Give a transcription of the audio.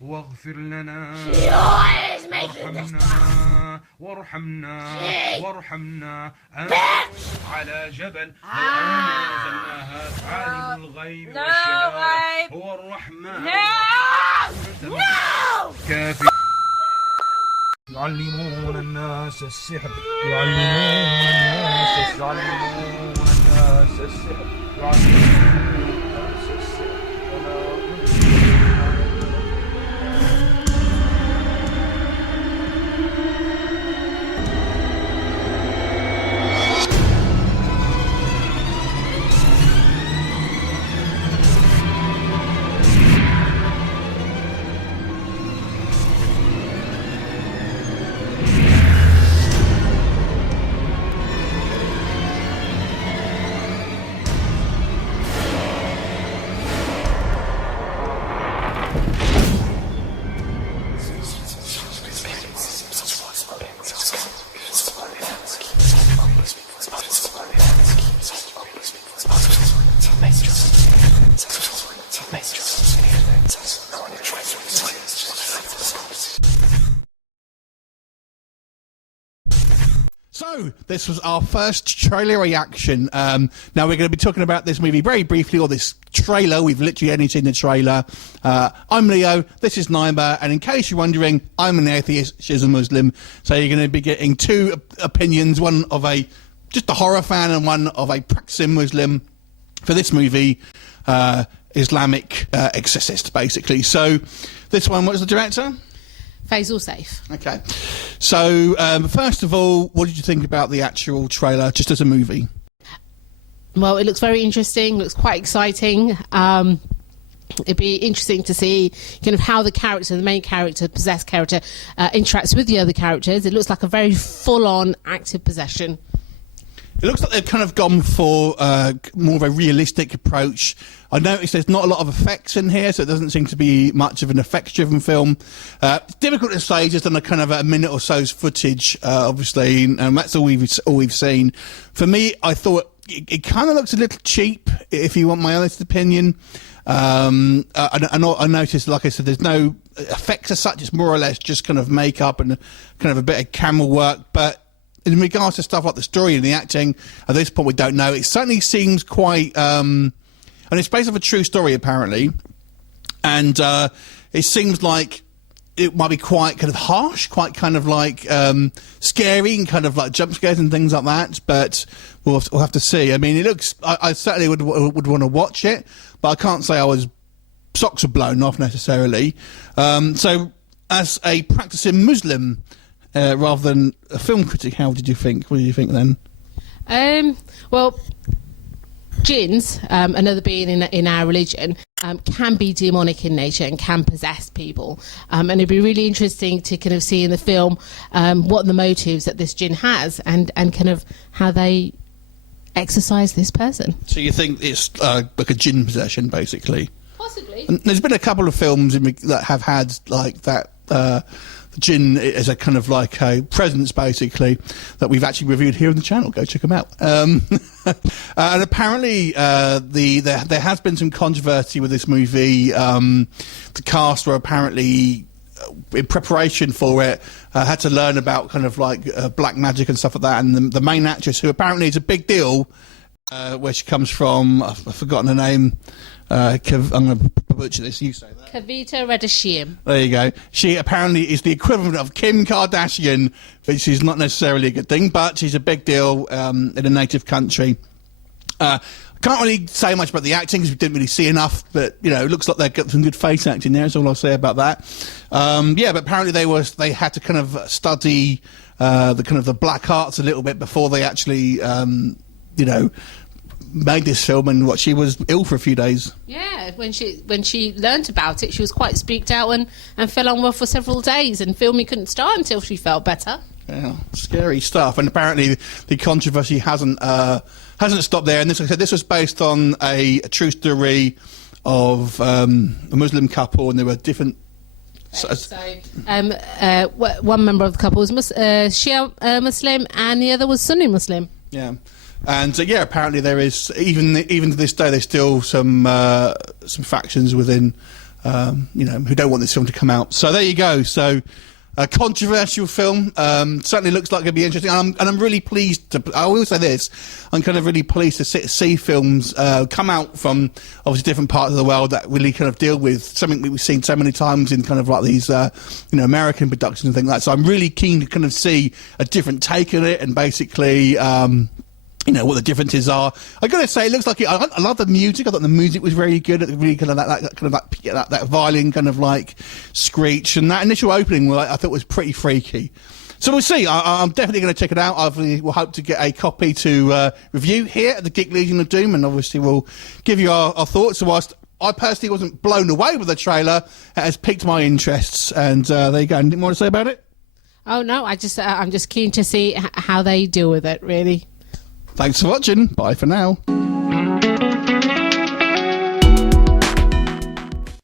واغفر لنا وارحمنا وارحمنا على جبل أنزلناها عالم الغيب والشهادة هو الرحمن كافي يعلمون الناس السحر يعلمون الناس السحر So, this was our first trailer reaction. Now, we're going to be talking about this movie very briefly, or this trailer. We've literally only seen the trailer. I'm Leo, this is Naima, and in case you're wondering, I'm an atheist, she's a Muslim. So you're going to be getting two opinions, one of just a horror fan and one of a practicing Muslim for this movie, Islamic Exorcist, basically. So, this one, what was the director? Faisal Safe. Okay. So, first of all, what did you think about the actual trailer, just as a movie? Well, it looks very interesting, looks quite exciting. It'd be interesting to see kind of how the main character, possessed character, interacts with the other characters. It looks like a very full-on active possession. It looks like they've kind of gone for more of a realistic approach. I noticed there's not a lot of effects in here, so it doesn't seem to be much of an effects-driven film. It's difficult to say, just on a kind of a minute or so's footage, obviously, and that's all we've seen. For me, I thought it kind of looks a little cheap, if you want my honest opinion. I noticed, like I said, there's no effects as such. It's more or less just kind of makeup and kind of a bit of camera work, but in regards to stuff like the story and the acting, at this point we don't know. It certainly seems quite... and it's based off a true story, apparently. And it seems like it might be quite kind of harsh, quite kind of like scary and kind of like jump scares and things like that. But we'll have to see. I mean, it looks... I certainly would want to watch it, but I can't say I was... socks are blown off, necessarily. So, as a practicing Muslim... rather than a film critic, how did you think? What did you think then? Well, jinns, another being in our religion, can be demonic in nature and can possess people. And it'd be really interesting to kind of see in the film what the motives that this jinn has and kind of how they exercise this person. So you think it's like a jinn possession, basically? Possibly. And there's been a couple of films that have had like that... jinn as a kind of like a presence, basically, that we've actually reviewed here on the channel. Go check them out. And apparently there has been some controversy with this movie. The cast were apparently, in preparation for it, had to learn about kind of like black magic and stuff like that, and the main actress, who apparently is a big deal, where she comes from, I've forgotten her name. I'm going to butcher this, you say that. Kavita Radheshyam. There you go. She apparently is the equivalent of Kim Kardashian, which is not necessarily a good thing, but she's a big deal in a native country. I can't really say much about the acting because we didn't really see enough, but, you know, it looks like they've got some good face acting there, that's all I'll say about that. Yeah, but apparently they had to kind of study the black arts a little bit before they actually, you know, made this film, and she was ill for a few days. Yeah, when she learnt about it, she was quite spooked out and fell unwell for several days, and filming couldn't start until she felt better. Yeah, scary stuff. And apparently the controversy hasn't stopped there. And this was based on a true story of a Muslim couple, and there were different... one member of the couple was Shia Muslim, and the other was Sunni Muslim. Yeah. And yeah, apparently there is, even to this day, there's still some factions within who don't want this film to come out. So there you go. So a controversial film. Certainly looks like it'll be interesting. And I'm really pleased to. I will say this: I'm kind of really pleased to see films come out from obviously different parts of the world that really kind of deal with something that we've seen so many times in kind of like these American productions and things like that. So I'm really keen to kind of see a different take on it and basically. What the differences are. I gotta say, it looks like I love the music. I thought the music was very good. Really kind of that violin kind of like screech, and that initial opening I thought was pretty freaky. So we'll see. I'm definitely going to check it out. Obviously, we'll hope to get a copy to review here at the Geek Legion of Doom, and obviously we'll give you our thoughts. So whilst I personally wasn't blown away with the trailer, it has piqued my interests, and there you go. Anything more to say about it? Oh no, I'm just keen to see how they deal with it. Really. Thanks for watching. Bye for now.